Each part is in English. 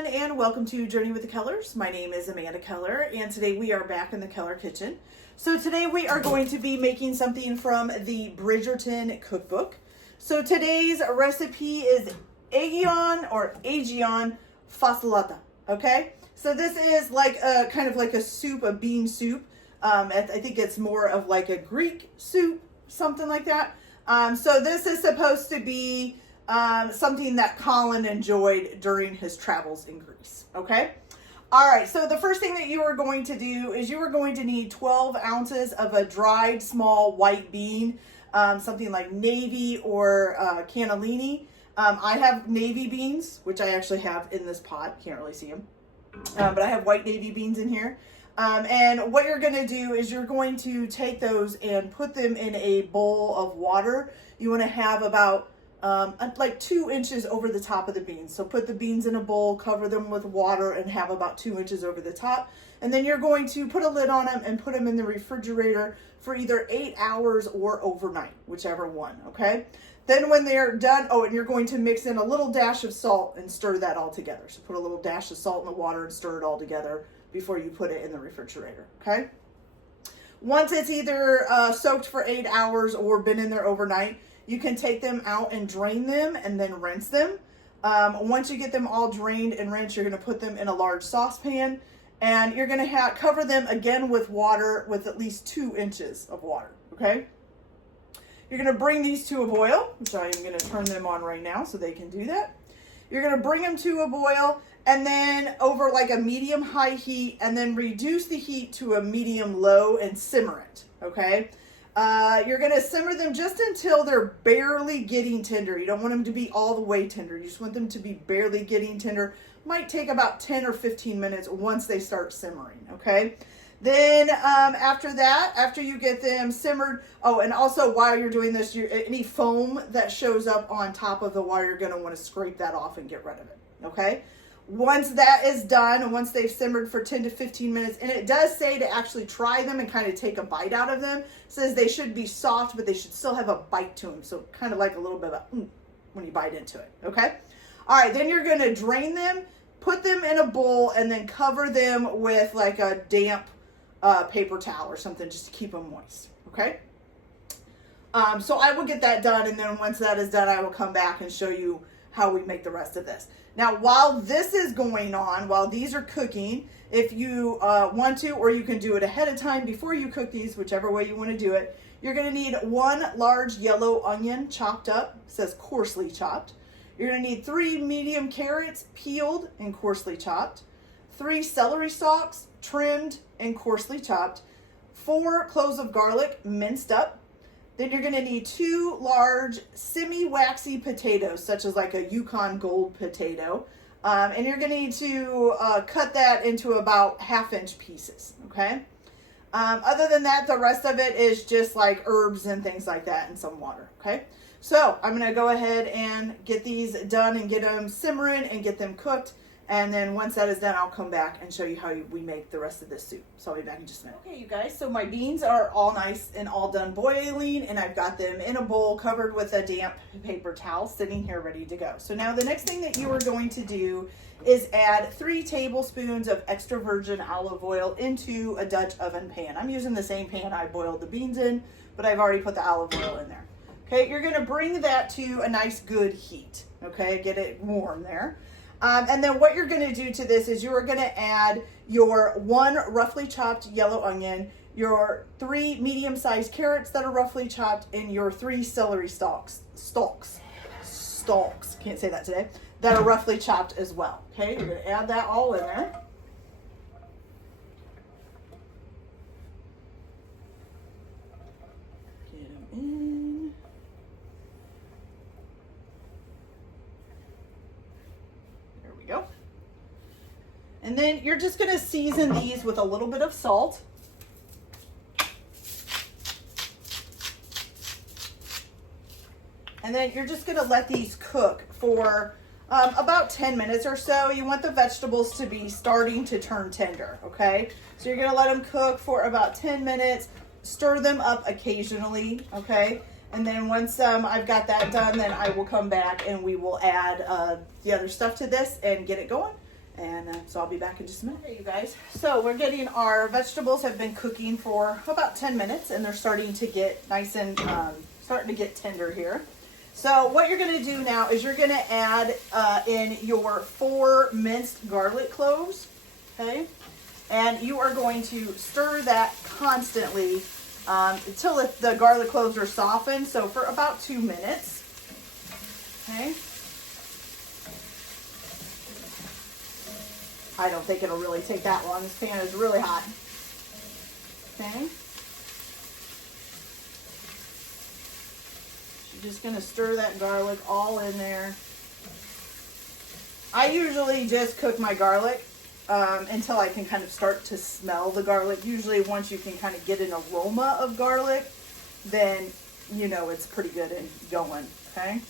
everyone, and welcome to Journey with the Kellers. My name is Amanda Keller, and today we are back in the Keller kitchen. So today we are going to be making something from the Bridgestone cookbook. So today's recipe is Aegean Fasolada, okay? So this is like a kind of like a soup, a bean soup. I think it's more of like a Greek soup, something like that. So this is supposed to be something that Colin enjoyed during his travels in Greece, okay? All right, so the first thing that you are going to do is you are going to need 12 ounces of a dried small white bean, something like navy or cannellini. I have navy beans, which I actually have in this pot. Can't really see them, but I have white navy beans in here. And what you're going to do is you're going to take those and put them in a bowl of water. You want to have about like 2 inches over the top of the beans. So put the beans in a bowl, cover them with water, and have about 2 inches over the top. And then you're going to put a lid on them and put them in the refrigerator for either 8 hours or overnight, whichever one, okay? Then when they're done, and you're going to mix in a little dash of salt and stir that all together. So put a little dash of salt in the water and stir it all together before you put it in the refrigerator, okay? Once it's either soaked for 8 hours or been in there overnight, you can take them out and drain them and then rinse them. Once you get them all drained and rinsed, you're going to put them in a large saucepan, and you're going to cover them again with water with at least 2 inches of water, okay? You're going to bring these to a boil, which I am going to turn them on right now so they can do that. You're going to bring them to a boil and then over like a medium-high heat, and then reduce the heat to a medium-low and simmer it, okay? You're going to simmer them just until they're barely getting tender. You don't want them to be all the way tender. You just want them to be barely getting tender. Might take about 10 or 15 minutes once they start simmering, okay? Then after that, after you get them simmered, and also while you're doing this, any foam that shows up on top of the water, you're going to want to scrape that off and get rid of it, okay? Once that is done, and once they've simmered for 10 to 15 minutes, and it does say to actually try them and kind of take a bite out of them. It says they should be soft, but they should still have a bite to them. So kind of like a little bit of when you bite into it, okay? All right, then you're going to drain them, put them in a bowl, and then cover them with like a damp paper towel or something just to keep them moist, okay? So I will get that done, and then once that is done, I will come back and show you how we make the rest of this. Now, while this is going on, while these are cooking, if you want to, or you can do it ahead of time before you cook these, whichever way you want to do it, you're going to need 1 large yellow onion chopped up. It says coarsely chopped. You're going to need 3 medium carrots peeled and coarsely chopped, 3 celery stalks trimmed and coarsely chopped, 4 cloves of garlic minced up. Then you're going to need 2 large semi-waxy potatoes, such as like a Yukon Gold potato. And you're going to need to cut that into about 1/2-inch pieces, okay? Other than that, the rest of it is just like herbs and things like that and some water, okay? So I'm going to go ahead and get these done and get them simmering and get them cooked. And then once that is done, I'll come back and show you how we make the rest of this soup. So I'll be back in just a minute. Okay, you guys, so my beans are all nice and all done boiling, and I've got them in a bowl covered with a damp paper towel sitting here ready to go. So now the next thing that you are going to do is add 3 tablespoons of extra virgin olive oil into a Dutch oven pan. I'm using the same pan I boiled the beans in, but I've already put the olive oil in there. Okay, you're going to bring that to a nice good heat. Okay, get it warm there. And then what you're going to do to this is you are going to add your 1 roughly chopped yellow onion, your 3 medium-sized carrots that are roughly chopped, and your 3 celery stalks, can't say that today, that are roughly chopped as well. Okay, you're going to add that all in there. Get them in. Go. And then you're just going to season these with a little bit of salt. And then you're just going to let these cook for about 10 minutes or so. You want the vegetables to be starting to turn tender, okay? So you're going to let them cook for about 10 minutes. Stir them up occasionally, okay? And then once I've got that done, then I will come back and we will add the other stuff to this and get it going. And so I'll be back in just a minute, you guys. So we're getting, our vegetables have been cooking for about 10 minutes and they're starting to get nice and starting to get tender here. So what you're going to do now is you're going to add in your 4 minced garlic cloves, okay? And you are going to stir that constantly until the garlic cloves are softened. So for about 2 minutes, okay? I don't think it'll really take that long. This pan is really hot. Okay. She's just going to stir that garlic all in there. I usually just cook my garlic until I can kind of start to smell the garlic. Usually once you can kind of get an aroma of garlic, then you know it's pretty good and going, okay?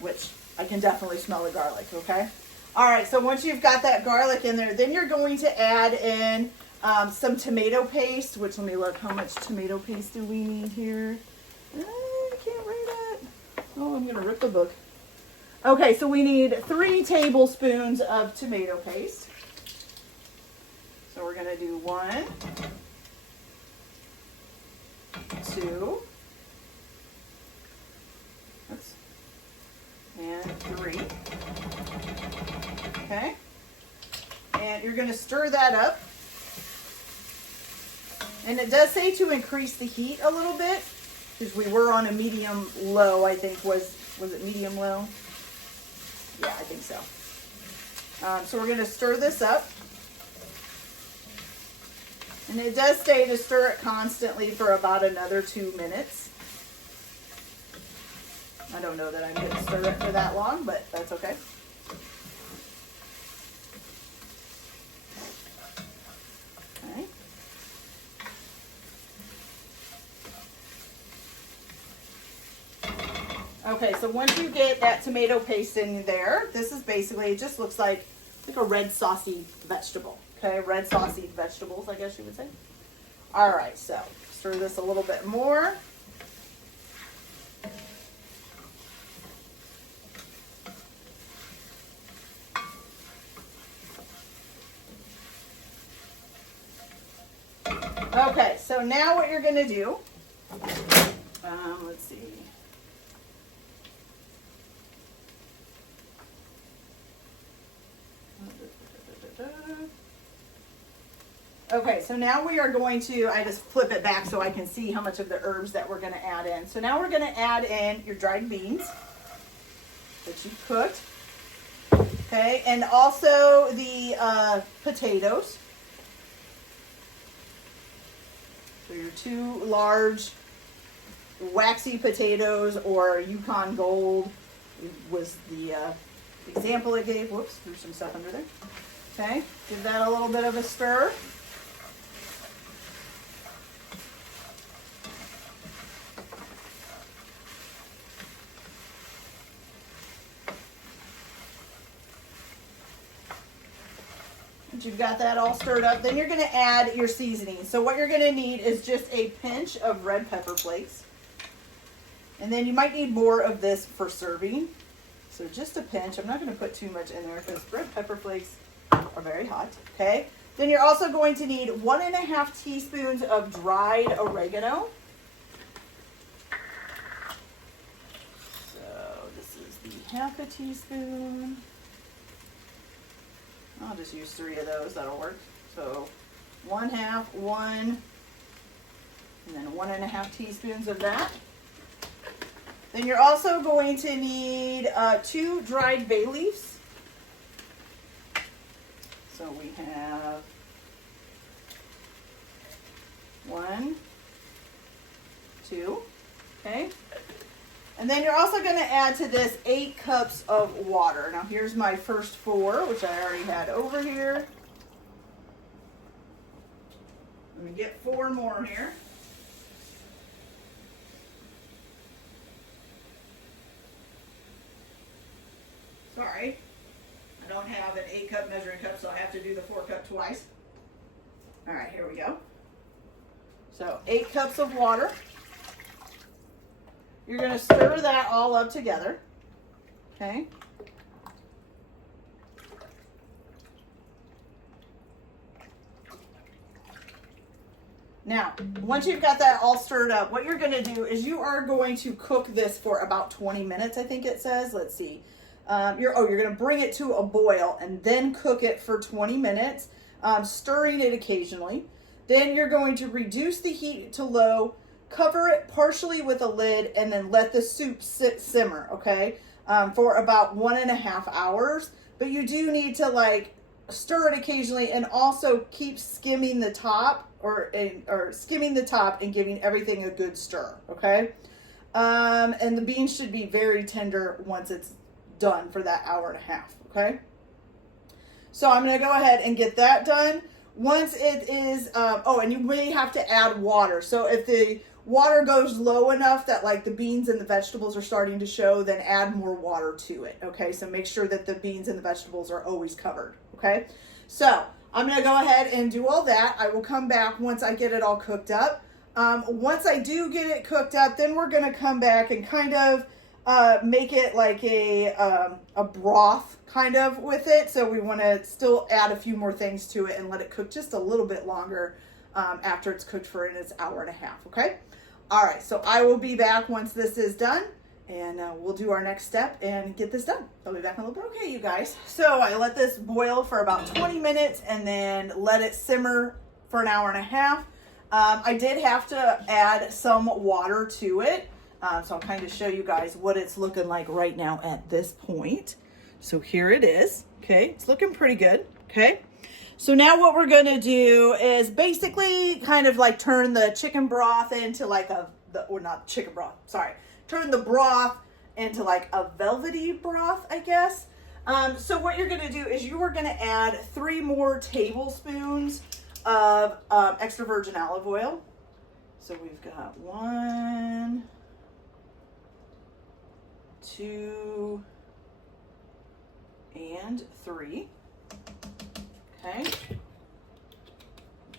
Which I can definitely smell the garlic, okay? All right, so once you've got that garlic in there, then you're going to add in some tomato paste, which, let me look, how much tomato paste do we need here? I can't read it. Oh, I'm going to rip the book. Okay, so we need 3 tablespoons of tomato paste. So we're going to do 1, 2, and 3. Okay, and you're going to stir that up. And it does say to increase the heat a little bit, because we were on a medium low, I think. Was it medium low? Yeah, I think so. So we're going to stir this up. And it does say to stir it constantly for about another 2 minutes. I don't know that I'm going to stir it for that long, but that's okay. Okay. Okay, so once you get that tomato paste in there, this is basically, it just looks like a red saucy vegetable. Okay, red saucy vegetables, I guess you would say. All right, so stir this a little bit more. Okay, so now what you're going to do, let's see. Okay, so now we are going to, I just flip it back so I can see how much of the herbs that we're going to add in. So now we're going to add in your dried beans that you cooked. Okay, and also the potatoes. So your 2 large waxy potatoes, or Yukon Gold was the example it gave. Whoops, threw some stuff under there. Okay, give that a little bit of a stir. Once you've got that all stirred up, then you're going to add your seasoning. So what you're going to need is just a pinch of red pepper flakes. And then you might need more of this for serving. So just a pinch. I'm not going to put too much in there because red pepper flakes are very hot. Okay. Then you're also going to need 1.5 teaspoons of dried oregano. So this is the 1/2 teaspoon. I'll just use 3 of those. That'll work. So 1/2, 1, and then 1.5 teaspoons of that. Then you're also going to need 2 dried bay leaves. So we have 1, 2, okay? And then you're also going to add to this 8 cups of water. Now here's my first 4, which I already had over here. Let me get 4 more here. Sorry, I don't have an 8-cup measuring cup, so I have to do the 4-cup twice. All right, here we go. So 8 cups of water. You're going to stir that all up together, okay? Now, once you've got that all stirred up, what you're going to do is you are going to cook this for about 20 minutes, I think it says. Let's see. You're going to bring it to a boil and then cook it for 20 minutes, stirring it occasionally. Then you're going to reduce the heat to low, cover it partially with a lid, and then let the soup simmer, okay, for about 1.5 hours. But you do need to like stir it occasionally and also keep skimming the top or skimming the top and giving everything a good stir, okay? And the beans should be very tender once it's done for that 1.5 hours, okay? So I'm going to go ahead and get that done. Once it is, and you may have to add water. So if the water goes low enough that like the beans and the vegetables are starting to show, then add more water to it, okay? So make sure that the beans and the vegetables are always covered, okay? So I'm going to go ahead and do all that. I will come back once I get it all cooked up. Once I do get it cooked up, then we're going to come back and kind of make it like a broth kind of with it. So we want to still add a few more things to it and let it cook just a little bit longer after it's cooked for its 1.5 hours, okay? All right, so I will be back once this is done, and we'll do our next step and get this done. I'll be back in a little bit. Okay, you guys, so I let this boil for about 20 minutes and then let it simmer for 1.5 hours. I did have to add some water to it, so I'll kind of show you guys what it's looking like right now at this point. So here it is, okay? It's looking pretty good, okay? So now what we're gonna do is basically kind of like turn the chicken broth into like turn the broth into like a velvety broth, I guess. So what you're gonna do is you are gonna add 3 more tablespoons of extra virgin olive oil. So we've got 1, 2, and 3. Okay.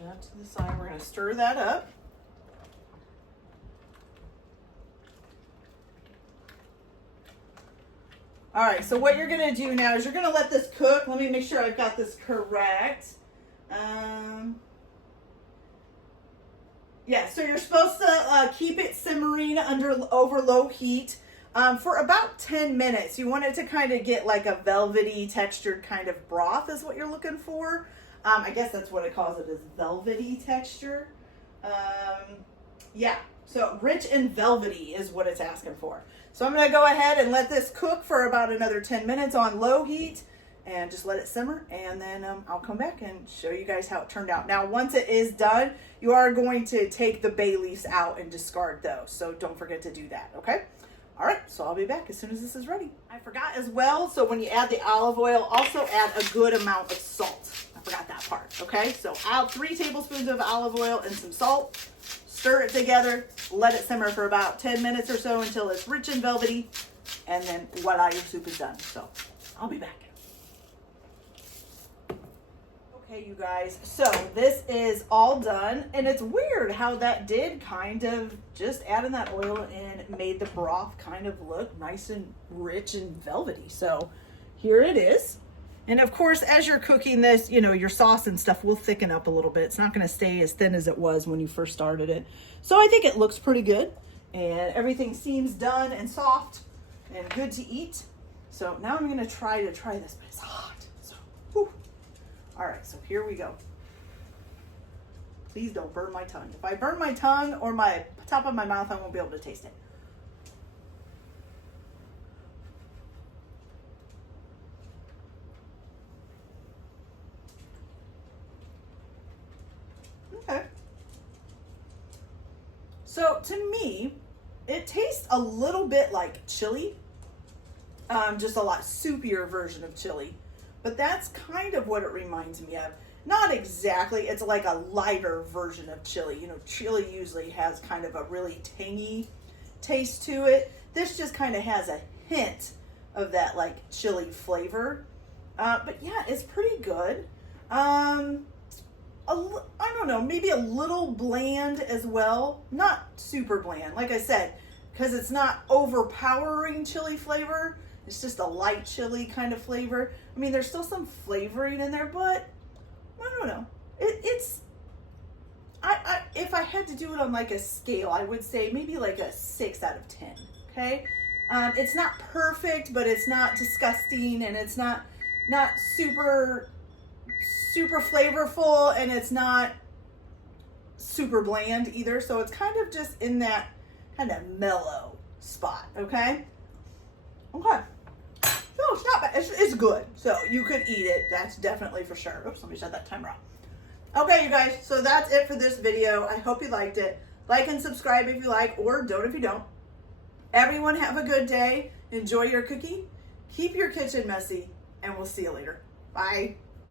That to the side. We're going to stir that up. All right, so what you're going to do now is you're going to let this cook. Let me make sure I've got this correct. Yeah, so you're supposed to keep it simmering over low heat for about 10 minutes. You want it to kind of get like a velvety textured kind of broth is what you're looking for. I guess that's what it calls it, is velvety texture. Yeah, so rich and velvety is what it's asking for. So I'm going to go ahead and let this cook for about another 10 minutes on low heat and just let it simmer, and then I'll come back and show you guys how it turned out. Now, once it is done, you are going to take the bay leaves out and discard those, so don't forget to do that, okay? All right, so I'll be back as soon as this is ready. I forgot as well, so when you add the olive oil, also add a good amount of salt. I forgot that part, okay? So add 3 tablespoons of olive oil and some salt. Stir it together, let it simmer for about 10 minutes or so until it's rich and velvety, and then voila, your soup is done. So I'll be back. Okay, you guys, so this is all done, and it's weird how that did kind of just adding that oil in made the broth kind of look nice and rich and velvety. So here it is. And of course, as you're cooking this, you know, your sauce and stuff will thicken up a little bit. It's not going to stay as thin as it was when you first started it. So I think it looks pretty good, and everything seems done and soft and good to eat. So now I'm going to try this, but it's hot. So, whew. All right, so here we go. Please don't burn my tongue. If I burn my tongue or my top of my mouth, I won't be able to taste it. Okay. So to me, it tastes a little bit like chili, just a lot soupier version of chili. But that's kind of what it reminds me of. Not exactly, it's like a lighter version of chili. You know, chili usually has kind of a really tangy taste to it. This just kind of has a hint of that like chili flavor. But yeah, it's pretty good. I don't know, maybe a little bland as well. Not super bland, like I said, because it's not overpowering chili flavor. It's just a light chili kind of flavor. I mean, there's still some flavoring in there, but I don't know. if I had to do it on like a scale, I would say maybe like a 6 out of 10. Okay, it's not perfect, but it's not disgusting, and it's not super flavorful, and it's not super bland either. So it's kind of just in that kind of mellow spot. Okay. So it's not bad. It's good. So you could eat it. That's definitely for sure. Oops, let me shut that timer off. Okay, you guys. So that's it for this video. I hope you liked it. Like and subscribe if you like, or don't if you don't. Everyone have a good day. Enjoy your cookie. Keep your kitchen messy, and we'll see you later. Bye.